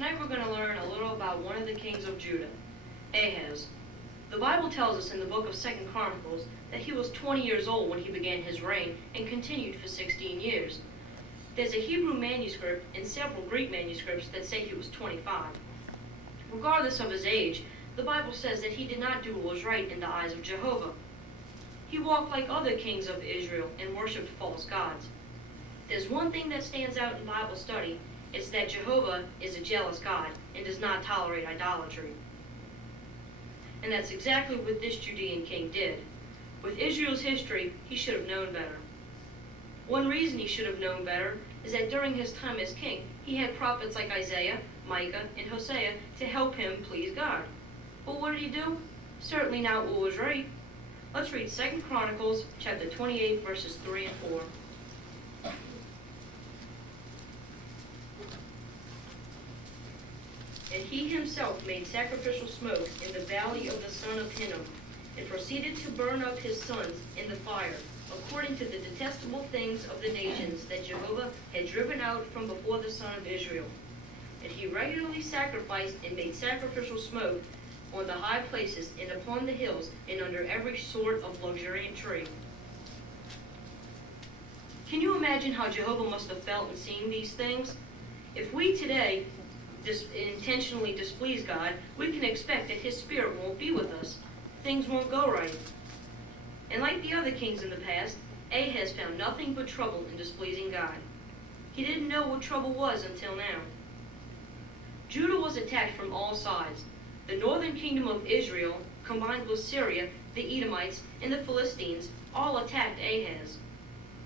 Tonight we're going to learn a little about one of the kings of Judah, Ahaz. The Bible tells us in the book of 2 Chronicles that he was 20 years old when he began his reign and continued for 16 years. There's a Hebrew manuscript and several Greek manuscripts that say he was 25. Regardless of his age, the Bible says that he did not do what was right in the eyes of Jehovah. He walked like other kings of Israel and worshipped false gods. There's one thing that stands out in Bible study, it's that Jehovah is a jealous God and does not tolerate idolatry. And that's exactly what this Judean king did. With Israel's history, he should have known better. One reason he should have known better is that during his time as king, he had prophets like Isaiah, Micah, and Hosea to help him please God. But what did he do? Certainly not what was right. Let's read 2 Chronicles chapter 28, verses 3 and 4. And he himself made sacrificial smoke in the valley of the son of Hinnom, and proceeded to burn up his sons in the fire, according to the detestable things of the nations that Jehovah had driven out from before the son of Israel. And he regularly sacrificed and made sacrificial smoke on the high places and upon the hills and under every sort of luxuriant tree. Can you imagine how Jehovah must have felt in seeing these things? If we today intentionally displease God, we can expect that his spirit won't be with us. Things won't go right. And like the other kings in the past, Ahaz found nothing but trouble in displeasing God. He didn't know what trouble was until now. Judah was attacked from all sides. The northern kingdom of Israel, combined with Syria, the Edomites, and the Philistines, all attacked Ahaz.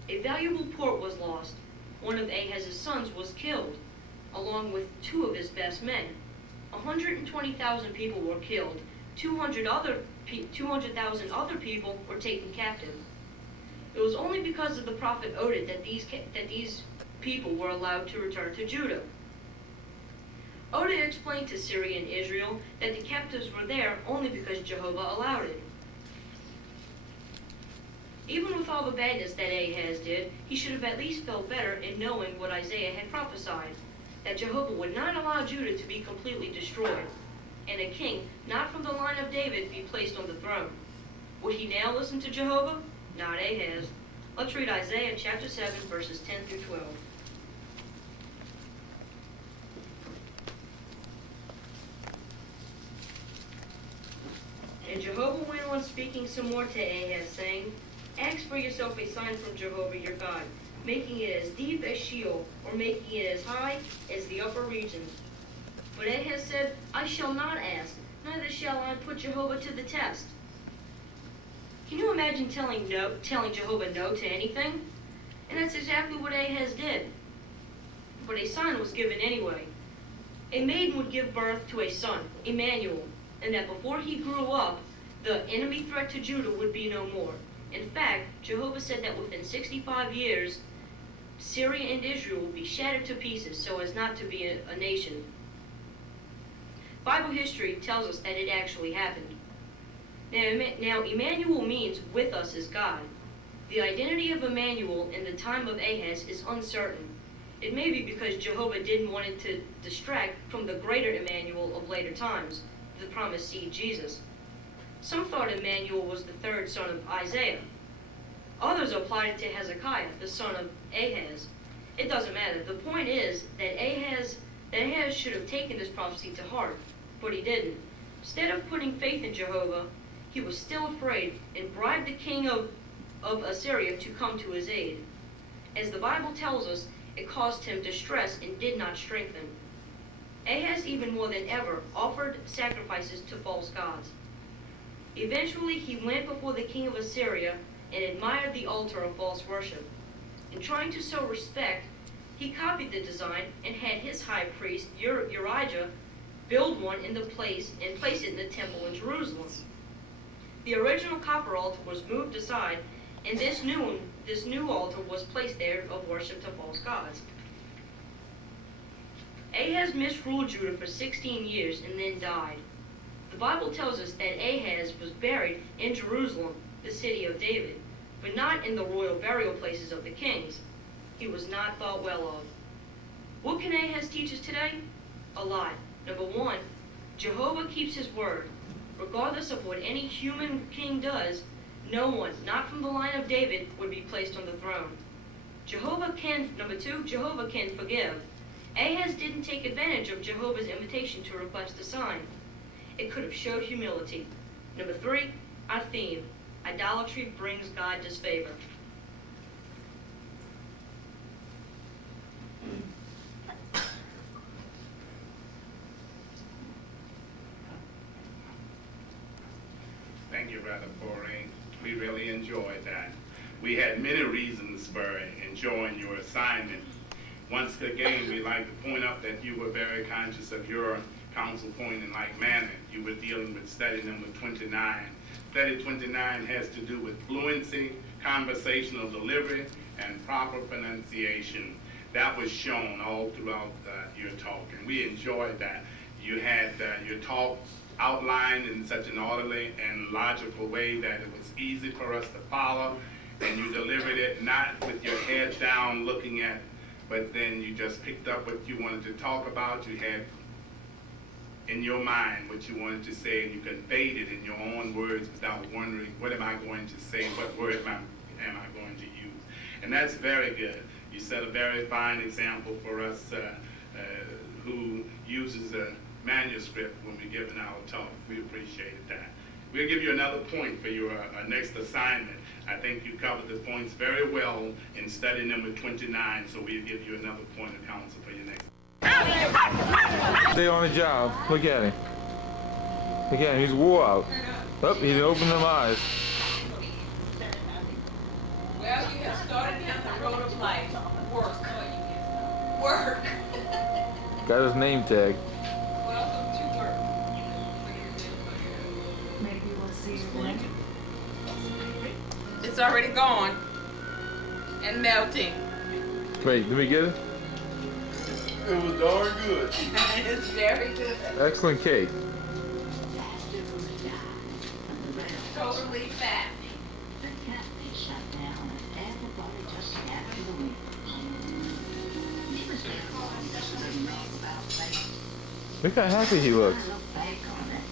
A valuable port was lost. One of Ahaz's sons was killed, along with two of his best men. 120,000 people were killed. 200,000 other people were taken captive. It was only because of the prophet Oded that these people were allowed to return to Judah. Oded explained to Syria and Israel that the captives were there only because Jehovah allowed it. Even with all the badness that Ahaz did, he should have at least felt better in knowing what Isaiah had prophesied, that Jehovah would not allow Judah to be completely destroyed, and a king not from the line of David be placed on the throne. Would he now listen to Jehovah? Not Ahaz. Let's read Isaiah chapter 7, verses 10 through 12. And Jehovah went on speaking some more to Ahaz, saying, Ask for yourself a sign from Jehovah your God, making it as deep as Sheol, or making it as high as the upper regions. But Ahaz said, I shall not ask, neither shall I put Jehovah to the test. Can you imagine telling Jehovah no to anything? And that's exactly what Ahaz did. But a sign was given anyway. A maiden would give birth to a son, Emmanuel, and that before he grew up, the enemy threat to Judah would be no more. In fact, Jehovah said that within 65 years, Syria and Israel will be shattered to pieces so as not to be a nation. Bible history tells us that it actually happened. Now, Emmanuel means with us is God. The identity of Emmanuel in the time of Ahaz is uncertain. It may be because Jehovah didn't want it to distract from the greater Emmanuel of later times, the promised seed Jesus. Some thought Emmanuel was the third son of Isaiah. Others applied it to Hezekiah, the son of Ahaz. It doesn't matter. The point is that Ahaz should have taken this prophecy to heart, but he didn't. Instead of putting faith in Jehovah, he was still afraid and bribed the king of Assyria to come to his aid. As the Bible tells us, it caused him distress and did not strengthen. Ahaz, even more than ever, offered sacrifices to false gods. Eventually, he went before the king of Assyria and admired the altar of false worship. In trying to show respect, he copied the design and had his high priest, Urijah, build one and place it in the temple in Jerusalem. The original copper altar was moved aside, and this new altar was placed there of worship to false gods. Ahaz misruled Judah for 16 years and then died. The Bible tells us that Ahaz was buried in Jerusalem, the city of David, but not in the royal burial places of the kings. He was not thought well of. What can Ahaz teach us today? A lot. Number one, Jehovah keeps his word. Regardless of what any human king does, no one, not from the line of David, would be placed on the throne. Number two, Jehovah can forgive. Ahaz didn't take advantage of Jehovah's invitation to request a sign. It could have showed humility. Number three, our theme, idolatry brings God disfavor. Thank you, Brother Corey. We really enjoyed that. We had many reasons for enjoying your assignment. Once again, we'd like to point out that you were very conscious of your counsel point in like manner. You were dealing with study number 29. Study 29 has to do with fluency, conversational delivery, and proper pronunciation. That was shown all throughout your talk, and we enjoyed that. You had your talk outlined in such an orderly and logical way that it was easy for us to follow, and you delivered it not with your head down looking at, but then you just picked up what you wanted to talk about. You had in your mind what you wanted to say, and you conveyed it in your own words without wondering, what am I going to say? What word am I going to use? And that's very good. You set a very fine example for us who uses a manuscript when we're giving our talk. We appreciated that. We'll give you another point for your next assignment. I think you covered the points very well in study number 29, so we'll give you another point of counsel for your next. Stay on the job. Look at him. Look at him. He's wore out. Oh, he's opened them eyes. Well, you have started down the road of life. Work. Work. Got his name tag. Welcome to work. Maybe we'll see you later. It's already gone and melting. Wait, did we get it? It was darn good. It's very good. Excellent cake. Totally fat. The cafe shut down and everybody just got to the windows. He was there long just to know about things. Look how happy he looks. I look back on it.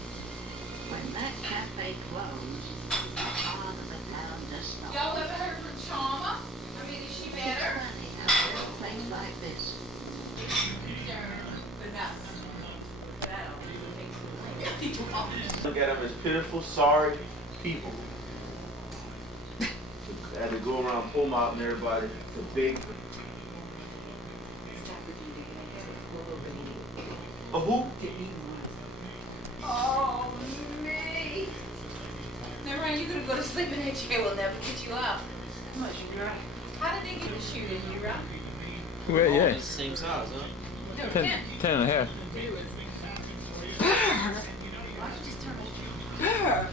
When that cafe closed, the heart of the town just stopped. Y'all ever heard from Chama? I mean, is she It's better? funny how little things like this. But not. But I don't think so. Look at them as pitiful, sorry people. I had to go around, pull them out, and everybody, the big. A who? Oh, me. Never mind, you could go to sleep in that chair. We'll never get you up. How did they get the shoot in you, right? Well, yeah. It's the same size, huh? No, 10 and a half. Why don't you just turn it?